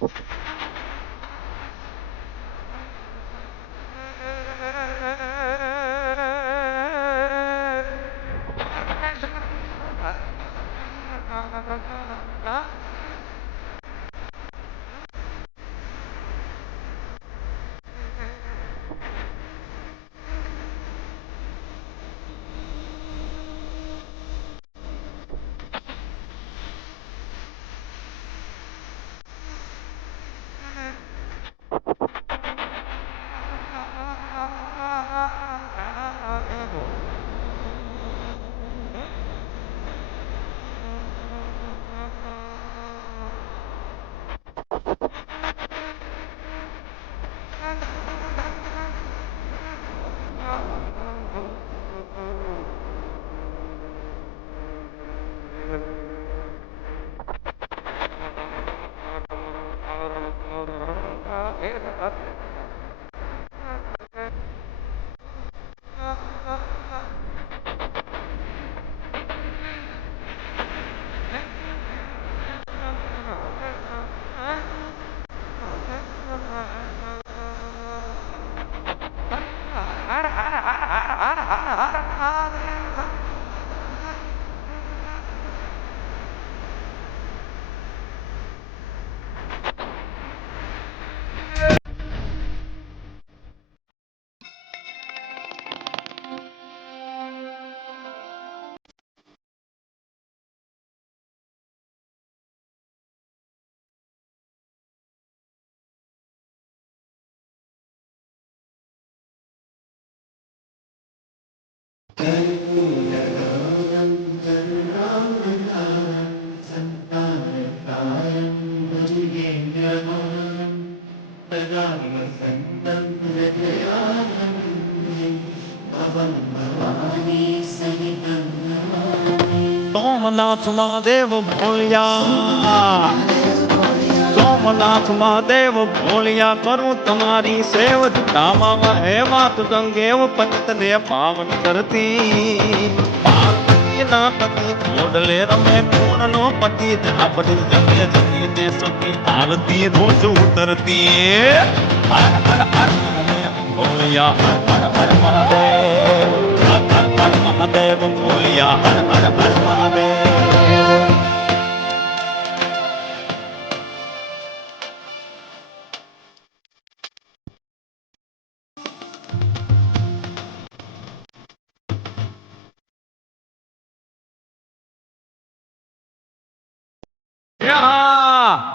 Gracias. назад. Somnath Mahadev ભોળિયા Somnath Mahadev ભોળિયા કરું તમારી સેવ ધામા હે વાત ગંગેવ પંત પાવન કરતી. ના પતિ મોડલે રમે કોણનો પતિ ધાપડી જમે જમીને સતી આરતી રોજ ઉતરતી. હર હર હર ભોળિયા હર હર મહાદેવ. હર હર હર મહાદેવ, ભોળિયા હર હર હર મહાદેવ.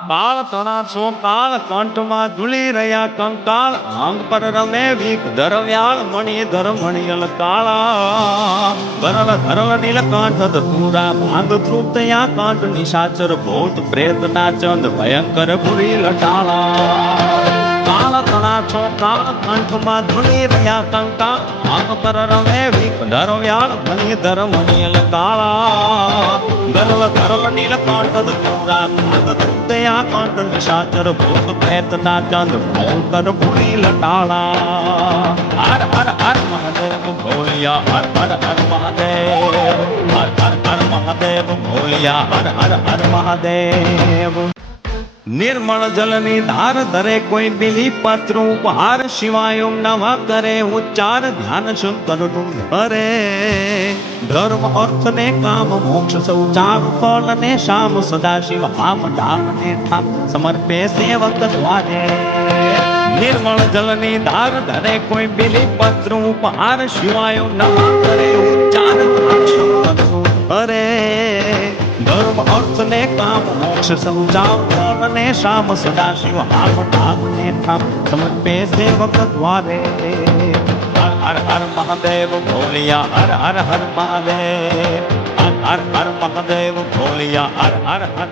બાળ તણા છો, કાળ કંઠમાં ધૂલી રહ્યા કંકાળ અંગ પર રમે ભીખ, ધરવ્યાળ મણી ધર મણિયલ કાળા. ભરલ ધરલ નીલ કાંઠ ધૂરા ભાંગ તૃપ્તયા કંઠ, નિશાચર ભૂત પ્રેત નાચંદ ભયંકર ભૂરી લટાળા. કાળ તણા છો કાળ કંઠમાં ધૂલી રહ્યા કંકા. પર રમે ભીખ ધરવ્યાળ મણી ધર નીલ કાળા ગર્વ ગર્વ નીલ કાંઠ દુરા દયા કાંઠ નિશાચર, ભૂત પ્રેત નાચંદ ભયંકર પુરી લટાળા. હર હર હર, મહાદેવ, ભોળિયા, હર હર હર, મહાદેવ. હર હર હર, મહાદેવ, ભોળિયા, હર હર હર, મહાદેવ. નિર્મળ જલની ધાર ધરે કોઈ બિલી પત્ર ઉપહાર શિવાય નવા કરે ઉચ્ચાર ધ્યાન શંકરનું ધરે ધર્મ અર્થ ને કામ મોક્ષ સૌ ચાર ફળ ને શામ સદા શિવ આમ ડામ ને ઠામ સમર્પે સેવક દ્વારે. નિર્મળ જલની ધાર ધરે કોઈ બિલી પત્ર ઉપહાર શિવાય નવા કરે ઉચ્ચાર ધ્યાન શંકરનું ધરે ધર્મ અર્થ ને કામ, મોક્ષ સમજાવ ને શામ સદા શિવ હામ ઠામ ને ઠામ સમર્પે સેવક દ્વારે. હર હર હર મહાદેવ ભોલિયા, હર હર હર મહાદેવ. હર હર હર મહાદેવ ભોલિયા, હર હર હર